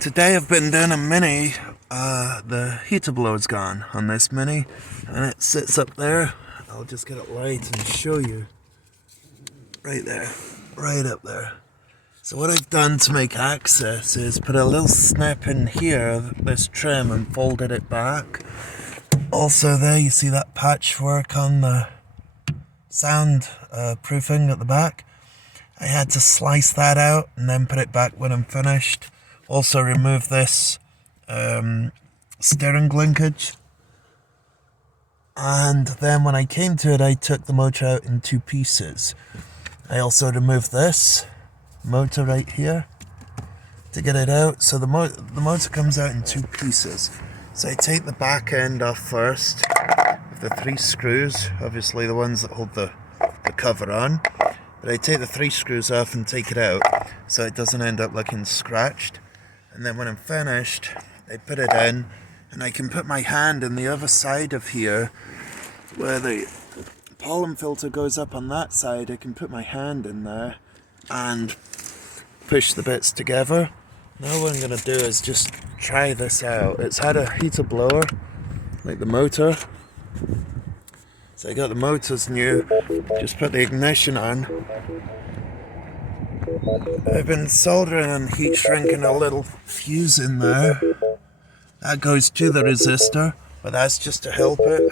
Today I've been doing a Mini. The heater blower's gone on this Mini and it sits up there. I'll just get it light and show you. Right there, right up there. So what I've done to make access is put a little snip in here of this trim and folded it back. Also there you see that patchwork on the sound proofing at the back. I had to slice that out and then put it back when I'm finished. Also remove this steering linkage. And then when I came to it, I took the motor out in two pieces. I also removed this motor right here to get it out. So the motor comes out in two pieces. So I take the back end off first with the three screws, obviously the ones that hold the cover on. But I take the three screws off and take it out so it doesn't end up looking scratched. And then when I'm finished, I put it in and I can put my hand in the other side of here where the pollen filter goes up on that side. I can put my hand in there and push the bits together. Now what I'm going to do is just try this out. It's had a heater blower, like the motor. So I got the motors new, just put the ignition on. I've been soldering and heat shrinking a little fuse in there. That goes to the resistor, but that's just to help it.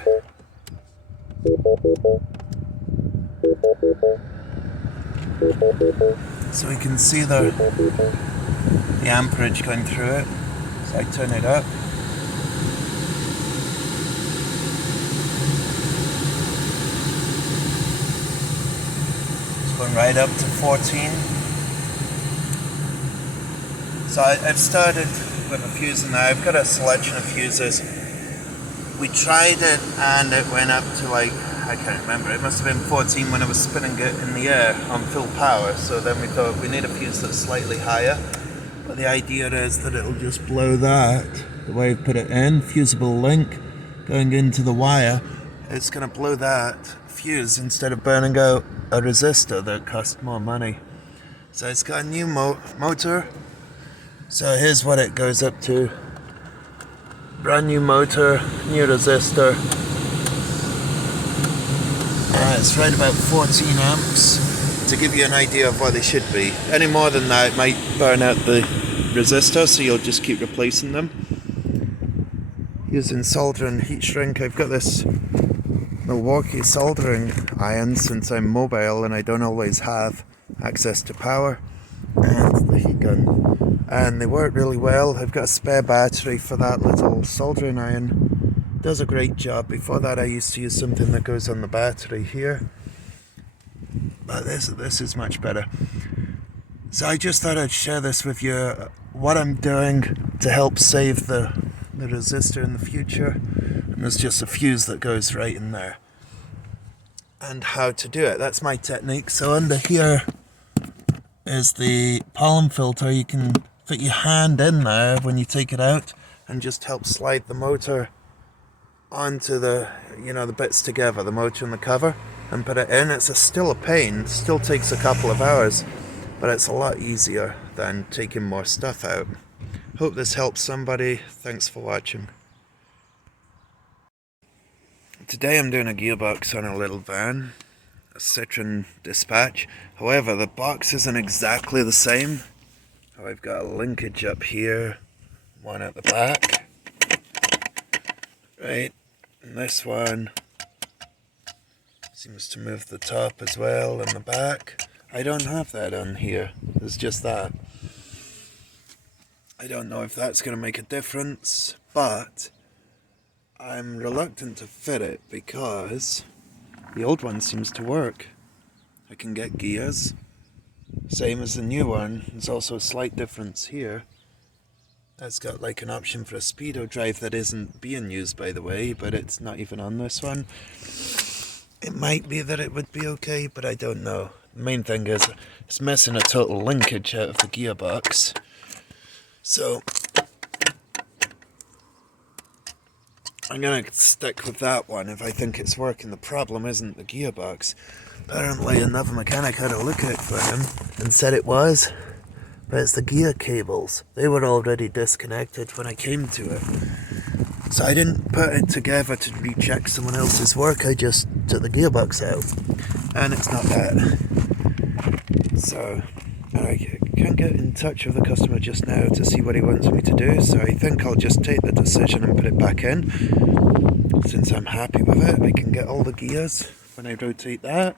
So we can see the amperage going through it. So I turn it up. It's going right up to 14. So I've started with a fuse in there. I've got a selection of fuses. We tried it and it went up to like, I can't remember, it must have been 14 when I was spinning it in the air on full power. So then we thought we need a fuse that's slightly higher. But the idea is that it'll just blow that, the way I put it in, fusible link going into the wire. It's going to blow that fuse instead of burning out a resistor that cost more money. So it's got a new motor. So here's what it goes up to. Brand new motor, new resistor. It's right about 14 amps to give you an idea of what they should be. Any more than that it might burn out the resistor, so you'll just keep replacing them. Using solder and heat shrink, I've got this Milwaukee soldering iron since I'm mobile and I don't always have access to power, and the heat gun. And they work really well. I've got a spare battery for that little soldering iron. Does a great job. Before that I used to use something that goes on the battery here. But this is much better. So I just thought I'd share this with you, what I'm doing to help save the resistor in the future. And there's just a fuse that goes right in there. And how to do it. That's my technique. So under here is the pollen filter. You can fit your hand in there when you take it out and just help slide the motor onto the, the bits together, the motor and the cover, and put it in. It's still a pain, it still takes a couple of hours, but it's a lot easier than taking more stuff out. Hope this helps somebody. Thanks for watching. Today I'm doing a gearbox on a little van, a Citroen Dispatch. However, the box isn't exactly the same. I've got a linkage up here, one at the back, right, and this one seems to move the top as well and the back. I don't have that on here, there's just that. I don't know if that's going to make a difference, but I'm reluctant to fit it because the old one seems to work. I can get gears, same as the new one. There's also a slight difference here. That's got like an option for a speedo drive that isn't being used, by the way, but it's not even on this one. It might be that it would be okay, but I don't know. The main thing is it's missing a total linkage out of the gearbox. So I'm going to stick with that one if I think it's working. The problem isn't the gearbox. Apparently another mechanic had a look at it for him and said it was, but it's the gear cables. They were already disconnected when I came to it. So I didn't put it together to recheck someone else's work, I just took the gearbox out. And it's not that. So I can't get in touch with the customer just now to see what he wants me to do, so I think I'll just take the decision and put it back in. Since I'm happy with it, I can get all the gears when I rotate that.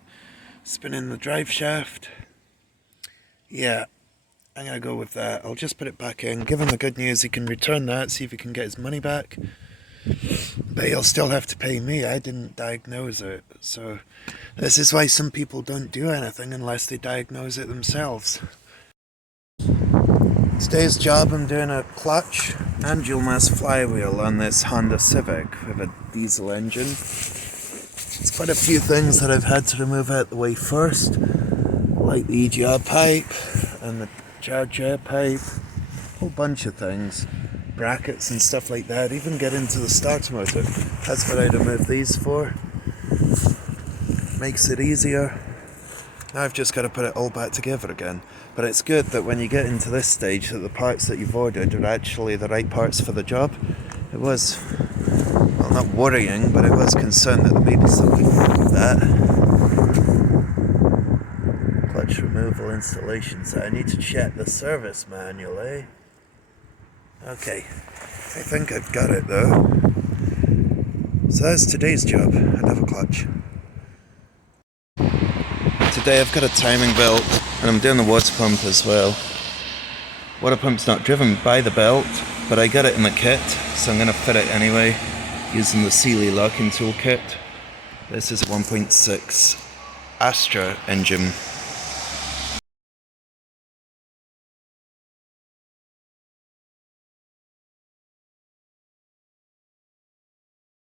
Spinning the drive shaft. Yeah, I'm going to go with that. I'll just put it back in. Give him the good news, he can return that, see if he can get his money back. But he'll still have to pay me. I didn't diagnose it. So this is why some people don't do anything unless they diagnose it themselves. Today's job, I'm doing a clutch and dual mass flywheel on this Honda Civic with a diesel engine. It's quite a few things that I've had to remove out the way first, like the EGR pipe and the charger pipe, a whole bunch of things, brackets and stuff like that, even get into the starter motor. That's what I remove these for. Makes it easier. Now I've just got to put it all back together again. But it's good that when you get into this stage that the parts that you've ordered are actually the right parts for the job. It was, well, not worrying, but I was concerned that there may be something wrong with that. Clutch removal installation, so I need to check the service manual, eh? Okay, I think I've got it though. So that's today's job, another clutch. Today I've got a timing belt and I'm doing the water pump as well. Water pump's not driven by the belt, but I got it in the kit, so I'm going to fit it anyway using the Sealy locking tool kit. This is a 1.6 Astra engine.